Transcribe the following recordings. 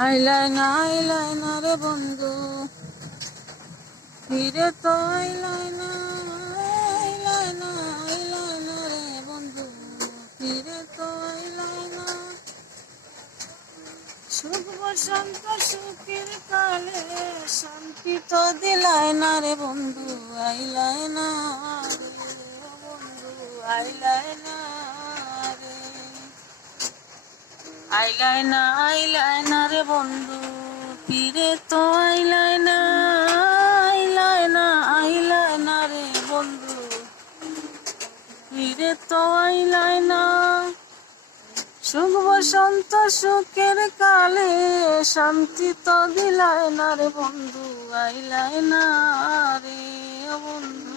আইলাই না রে বন্ধু, ফিরে তো আইলাই না রে বন্ধু, ফিরে তো আইলাই না। সুখ বসন্ত সুখের কালে শান্তি তো দিলাই না রে বন্ধু, আইলাই না রে বন্ধু, আইলাই না রে, আইলাই না রে বন্ধু, ফিরে তো আইলাই না রে বন্ধু, ফিরে তো আইলাই না। সুখ বসন্ত সুখের কালে শান্তি তো দিলাই না রে বন্ধু, আইলাই না রে বন্ধু,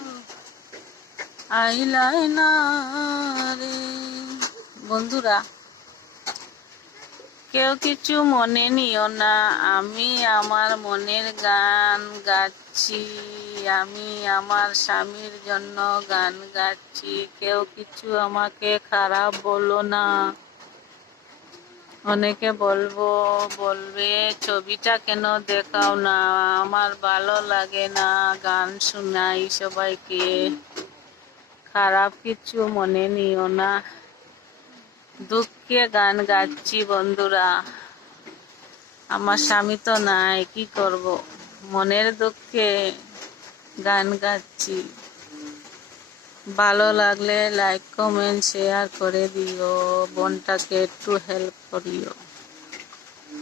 আইলাই না রে। বন্ধুরা, কেউ কিছু মনে নিও না, আমি আমার মনের গান গাচ্ছি, আমি আমার স্বামীর জন্য গান গাচ্ছি। কেউ কিছু আমাকে খারাপ বলো না। অনেকে বলবে ছবিটা কেন দেখাও না, আমার ভালো লাগে না গান শোনাই সবাইকে। খারাপ কিছু মনে নিও না, দুঃখে গান গাচ্ছি বন্ধুরা। আমার স্বামী তো নাই, কি করব, মনের দুঃখে গান গাচ্ছি। ভালো লাগলে লাইক কমেন্ট শেয়ার করে দিও, বোনটাকে একটু হেল্প করিও।